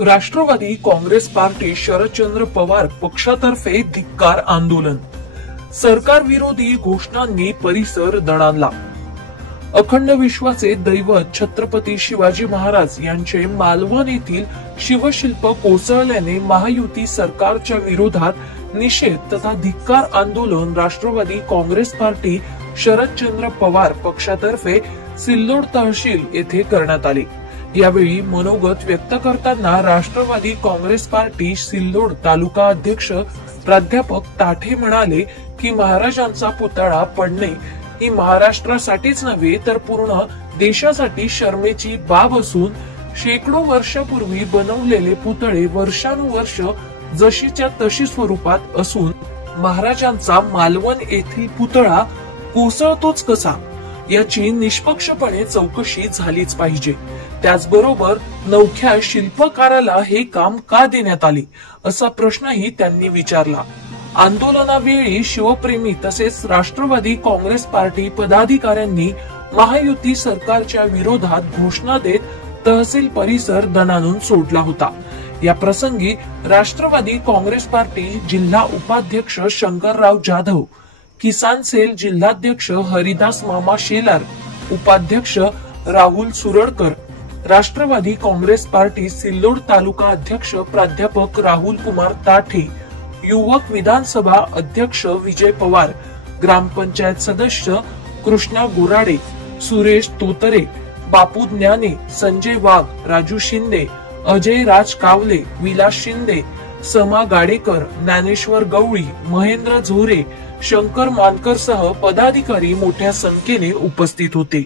Rashtrawadi Congress party Sharadchandra Pawar पक्षातर्फे धिक्कार आंदोलन। सरकार विरोधी घोषणांनी परिसर दणाणला। अखंड विश्वाचे दैवत छत्रपती शिवाजी महाराज यांचे मालवण येथील शिवशिल्प कोसळल्याने महायुती सरकारच्या विरोधात निषेध तथा धिक्कार आंदोलन राष्ट्रवादी काँग्रेस पार्टी शरदचंद्र पवार पक्षातर्फे सिल्लोड तहसील येथे करण्यात आले। यावेळी मनोगत व्यक्त करताना राष्ट्रवादी काँग्रेस पार्टी सिल्लोड तालुका अध्यक्ष प्राध्यापक ताठे म्हणाले की महाराजांचा पुतळा पडणे ही महाराष्ट्रासाठीच नव्हे तर पूर्ण देशासाठी शरमेची बाब असून शेकडो वर्षापूर्वी बनवलेले पुतळे वर्षानुवर्ष जशीच्या तशी स्वरूपात असून महाराजांचा मालवण येथील पुतळा कोसळतोच कसा याची निष्पक्षपणे चौकशी झालीच पाहिजे। त्याचबरोबर नवख्या शिल्पकाराला हे काम का देण्यात आले असा प्रश्नही त्यांनी विचारला। आंदोलनावेळी शिवप्रेमी तसेच राष्ट्रवादी काँग्रेस पार्टी पदाधिकाऱ्यांनी महायुती सरकारच्या विरोधात घोषणा देत तहसील परिसर दणाणून सोडला होता। या प्रसंगी राष्ट्रवादी काँग्रेस पार्टी जिल्हा उपाध्यक्ष शंकरराव जाधव, किसान सेल जिल्हाध्यक्ष हरिदास मामा शेलार, उपाध्यक्ष राहुल सुरडकर, राष्ट्रवादी काँग्रेस पार्टी सिल्लोड तालुका अध्यक्ष प्राध्यापक राहुल कुमार ताठे, युवक विधानसभा अध्यक्ष विजय पवार, ग्रामपंचायत सदस्य कृष्णा गोराडे, सुरेश तोतरे, बापू ज्ञाने, संजय वाघ, राजू शिंदे, अजय राज कावले, विलास शिंदे, समा गाडेकर, ज्ञानेश्वर गवळी, महेंद्र झोरे, शंकर मानकर सह पदाधिकारी मोठ्या संख्येने उपस्थित होते।